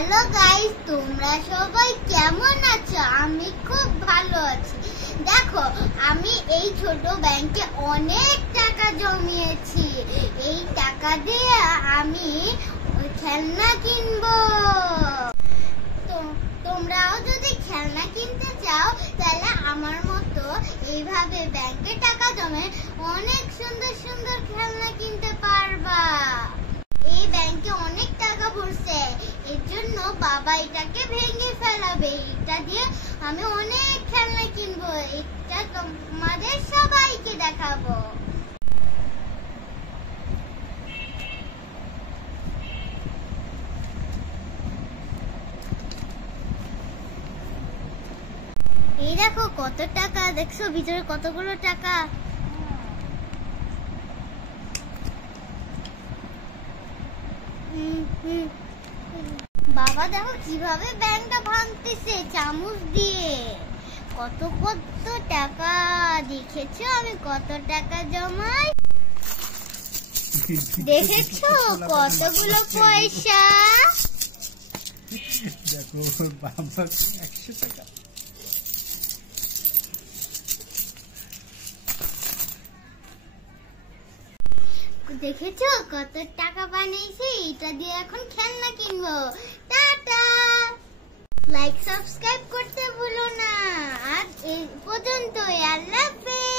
Hello guys, তোমরা সবাই কেমন আছো? আমি খুব ভালো আছি। দেখো, আমি এই ছোট ব্যাংকে অনেক টাকা জমিয়েছি। এই টাকা দিয়ে আমি খেলনা কিনবো। তোমরাও যদি খেলনা কিনতে চাও তাহলে আমার মতো এইভাবে ব্যাংকে টাকা জমে অনেক সুন্দর সুন্দর খেলনা কিনতে পারবা। এই ব্যাংকে অনেক টাকা ভরছে, এর জন্য বাবা এটাকে ভেঙে ফেলাবে। এটা দিয়ে আমি অনেক খেলনা কিনবো, এটা তোমাদের সবাইকে দেখাবো। এই দেখো কত টাকা, দেখছো ভিতরে কতগুলো টাকা। বাবা দেখো কিভাবে ব্যাংকটা ভাঙতেছে চামচ দিয়ে। কত কত টাকা, দেখেছো আমি কত টাকা জমাই? দেখেছো কতগুলো পয়সা। দেখো বাবা 100 টাকা। দেখেছো কত টাকা বানিয়েছি, এটা দিয়ে এখন খেলনা কিনবো। টাটা, লাইক সাবস্ক্রাইব করতে ভুলো না। আর এই পর্যন্ত, আল্লাহ হাফেজ।